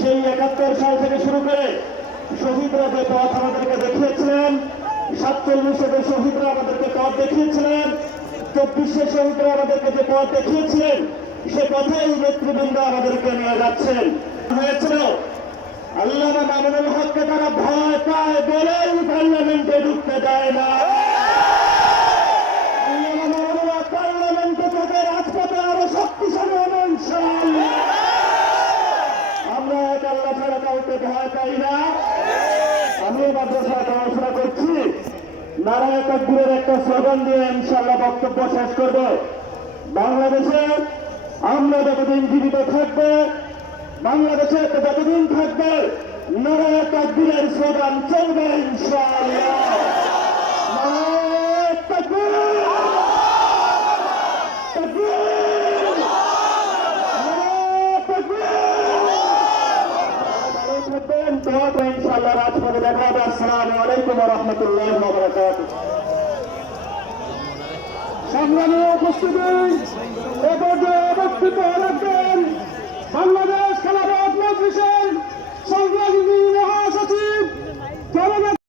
সেই 71 সাল থেকে শুরু করে শহীদরা যে পথ আমাদেরকে দেখিয়েছিলেন, 47-এ যে শহীদরা আমাদেরকে পথ দেখিয়েছিলেন, 24-এ শহীদরা আমাদেরকে যে পথ দেখিয়েছিলেন, সে পথেই নেতৃবৃন্দ আমাদেরকে নিয়ে যাচ্ছেন। হয়েছিল আল্লামা মামুনুল হককে তারা ভয় পায় বলেই পার্লামেন্টে ঢুকতে দেয় না। আল্লামা মামুনুল হক পার্লামেন্টে থেকে রাজপথে আরো শক্তিশালী হবে ইনশাআল্লাহ। আমরা এক আল্লাহ ছাড়া কাউকে ভয় পাই না। আমি মাদ্রাসায় পড়াশোনা করছি, নারায়ে তাকবীরের একটা স্লোগান দিয়ে ইনশাআল্লাহ বক্তব্য শেষ করব। বাংলাদেশে আমরা যতদিন জীবিত থাকবে, বাংলাদেশে যতদিন থাকবে, নারায়ে তাকবীরের স্লোগান চলবে ইনশাআল্লাহ। নারায়ে তাকবীর, তাকবীর, নারায়ে তাকবীর। ভালো থাকবেন, দোয়া করে ইনশাআল্লাহ রাজপথে দেখা হবে। আসসালামু আলাইকুম ওয়া রাহমাতুল্লাহি ওয়া বারাকাতুহু। সংগ্রামী উপস্থিতি, এ পর্যায়ে বক্তব্য